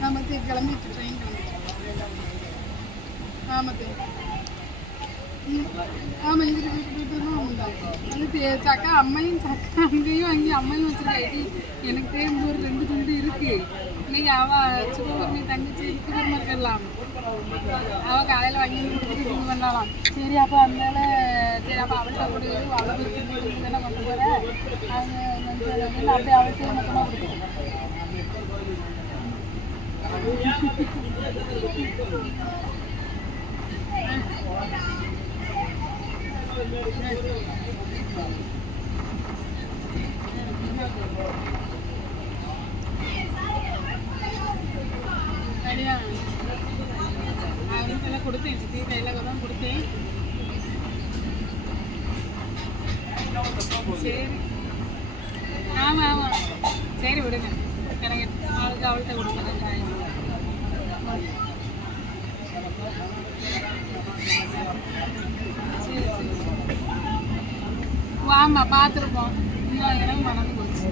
நமக்கு கிளம்பிட்டு ட்ரெயின் ஆமாம் ஆமாம் எங்கிட்ட போயிட்டு தான் உண்டா வந்து சக்கா அம்மையும் சக்கா அங்கேயும் அம்மையும் வச்சுருக்காடி எனக்கு தேர்ந்து ஒரு 2 துண்டு இருக்கு இன்னைக்கு அவள் சுகர்மி தங்கச்சி சுகர்மா இருக்கலாம் அவள் காலையில் வாங்கி கொடுத்துட்டு இது பண்ணலாம் சரி அப்போ அதனால சரி அப்போ அவள்கிட்ட கூட அவளுக்கு தானே கொண்டு போகிறேன் அவங்க அப்படியே அவளுக்கு மொத்தமாக கொடுத்துருக்கேன் அவனுக்கெல்லாம் கொடுத்தேன் சித்தி கையில் தான் கொடுத்தேன் சரி ஆமாம் சரி விடுங்க எனக்கு அவள்கிட்ட கொடுங்க சரி ஆமாம் பார்த்துருப்போம் இன்னும் எனக்கு மறந்து போச்சு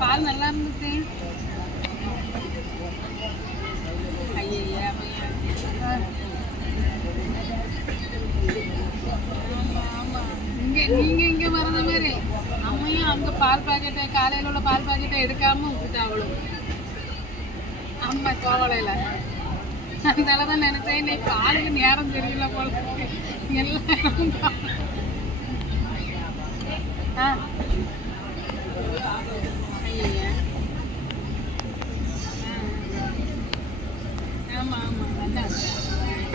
பால் நல்லா இருந்தது ஐயா ஆமாம் இங்கே மறந்த மாதிரி அம்மையும் அங்கே பால் பாக்கெட்டை காலையில் உள்ள பால் பாக்கெட்டை எடுக்காமல் விட்டுட்டா அவளும் அம்மா கோவலையில் அதனால தான் நினைச்சேன் நீ பாலுக்கு நேரம் தெரியல போல எல்லாம் ஐயா ஆமாம் அதான்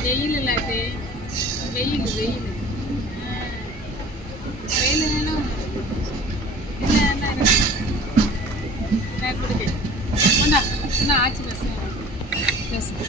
வெயில் இல்லாது வெயில் வேணும் இல்லை என்ன நான் கொடுக்கேன் ஒன்றா இன்னும் ஆச்சு பஸ்